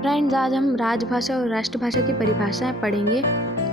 Friends, आज हम राजभाषा और राष्ट्रभाषा की परिभाषाएं पढ़ेंगे।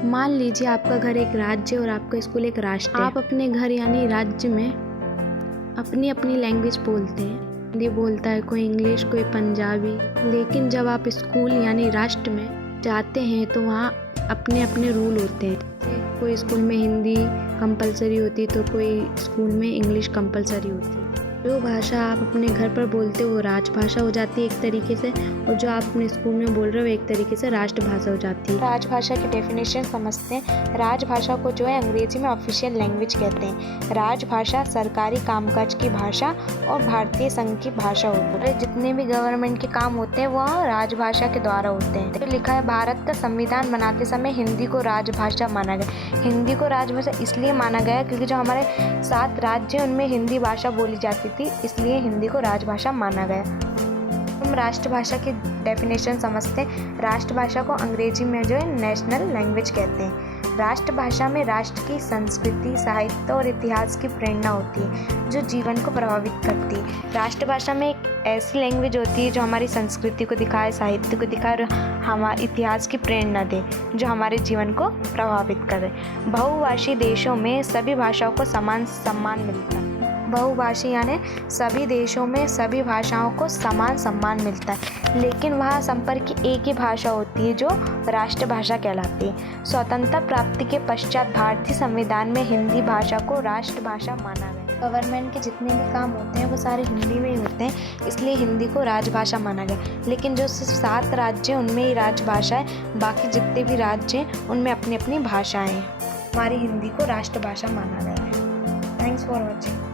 मान लीजिए आपका घर एक राज्य और आपका स्कूल एक राष्ट्र है। आप अपने घर यानी राज्य में अपनी अपनी लैंग्वेज बोलते हैं। हिंदी बोलता है कोई, इंग्लिश, कोई पंजाबी। लेकिन जब आप स्कूल यानी राष्ट्र में जाते हैं तो वहाँ अपने अपने रूल होते हैं। कोई स्कूल में हिंदी कंपलसरी होती है तो कोई स्कूल में इंग्लिश कंपलसरी होती है। जो भाषा आप अपने घर पर बोलते हो वो राजभाषा हो जाती है एक तरीके से, और जो आप अपने स्कूल में बोल रहे हो एक तरीके से राष्ट्रभाषा हो जाती है। राजभाषा की डेफिनेशन समझते हैं। राजभाषा को जो है अंग्रेजी में ऑफिशियल लैंग्वेज कहते हैं। राजभाषा सरकारी कामकाज की भाषा और भारतीय संघ की भाषा होती है। जितने भी गवर्नमेंट के काम होते हैं वह राजभाषा के द्वारा होते हैं। तो लिखा है, भारत का संविधान बनाते समय हिंदी को राजभाषा माना गया। हिंदी को राजभाषा इसलिए माना गया क्योंकि जो हमारे 7 राज्य उनमें हिंदी भाषा बोली जाती थी, इसलिए हिंदी को राजभाषा माना गया। हम राष्ट्रभाषा की डेफिनेशन समझते हैं। राष्ट्रभाषा को अंग्रेजी में जो है नेशनल लैंग्वेज कहते हैं। राष्ट्रभाषा में राष्ट्र की संस्कृति, साहित्य और इतिहास की प्रेरणा होती है जो जीवन को प्रभावित करती है। राष्ट्रभाषा में एक ऐसी लैंग्वेज होती है जो हमारी संस्कृति को दिखाए, साहित्य को दिखाए और हमारे इतिहास की प्रेरणा दे, जो हमारे जीवन को प्रभावित करे। बहुभाषी देशों में सभी भाषाओं को समान सम्मान मिलता है। बहुभाषी यानी सभी देशों में सभी भाषाओं को समान सम्मान मिलता है, लेकिन वहाँ संपर्क की एक ही भाषा होती है जो राष्ट्रभाषा कहलाती है। स्वतंत्रता प्राप्ति के पश्चात भारतीय संविधान में हिंदी भाषा को राष्ट्रभाषा माना गया। गवर्नमेंट के जितने भी काम होते हैं वो सारे हिंदी में ही होते हैं, इसलिए हिंदी को राजभाषा माना गया। लेकिन जो 7 राज्य हैं उनमें ही राजभाषा है, बाकी जितने भी राज्य हैं उनमें अपनी अपनी भाषाएँ हैं। हमारी हिंदी को राष्ट्रभाषा माना गया है। Thanks for watching.